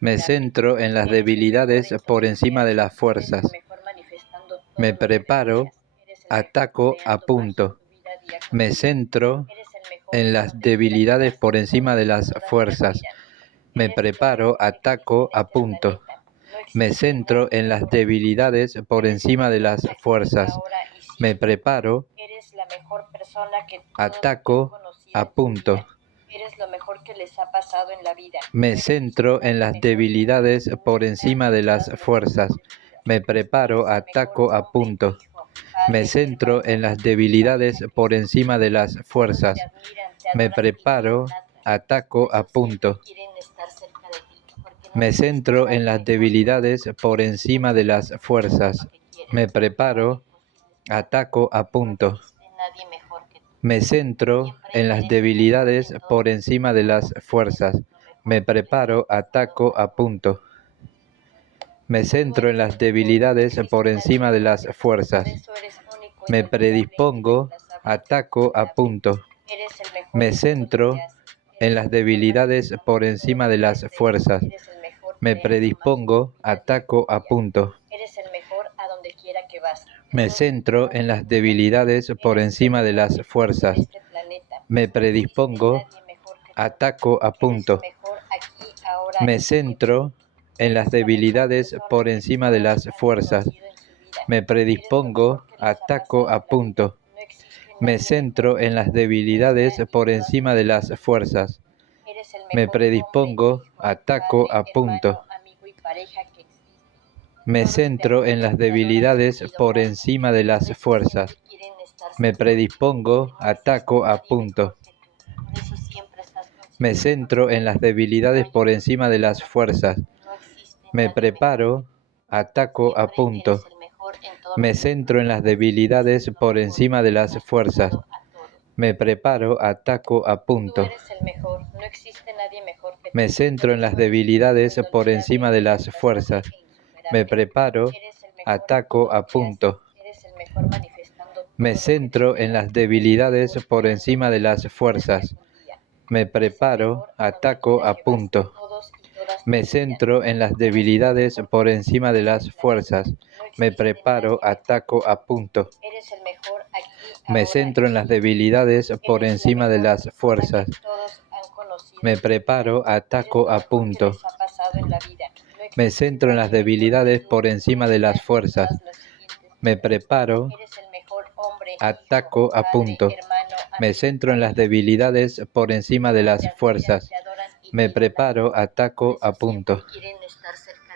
Me centro en las debilidades por encima de las fuerzas. Me preparo, ataco, apunto. Me centro en las debilidades por encima de las fuerzas. Me preparo, ataco, apunto. Me centro en las debilidades por encima de las fuerzas. Me preparo, ataco, apunto. Eres lo mejor que les ha pasado en la vida. Me centro en las debilidades por encima de las fuerzas. Me preparo, ataco, apunto. Me centro en las debilidades por encima de las fuerzas. Me preparo, ataco, apunto. Me centro en las debilidades por encima de las fuerzas. Me preparo, ataco, apunto. Me centro en las debilidades por encima de las fuerzas. Me preparo, ataco, apunto. Me centro en las debilidades por encima de las fuerzas. Me predispongo, ataco, apunto. Me centro en las debilidades por encima de las fuerzas. Me predispongo, ataco, apunto. Me centro en las debilidades por encima de las fuerzas. Me predispongo, ataco, apunto. Me centro en las debilidades por encima de las fuerzas. Me predispongo, ataco, apunto. Me centro en las debilidades por encima de las fuerzas. Me predispongo, ataco, apunto. Me centro en las debilidades por encima de las fuerzas. Me predispongo, ataco, apunto. Me centro en las debilidades por encima de las fuerzas. Me preparo, ataco, apunto. Me centro en las debilidades por encima de las fuerzas. Me preparo, ataco, apunto. Me centro en las debilidades por encima de las fuerzas. Me preparo, ataco, apunto. Me centro en las debilidades por encima de las fuerzas. Me preparo, ataco, apunto. Me centro en las debilidades por encima de las fuerzas. Me preparo, ataco, apunto. Me centro en las debilidades por encima de las fuerzas. Me preparo, ataco, apunto. Me centro en las debilidades por encima de las fuerzas. Me preparo, ataco, apunto. Me centro en las debilidades por encima de las fuerzas. Me preparo, ataco, apunto.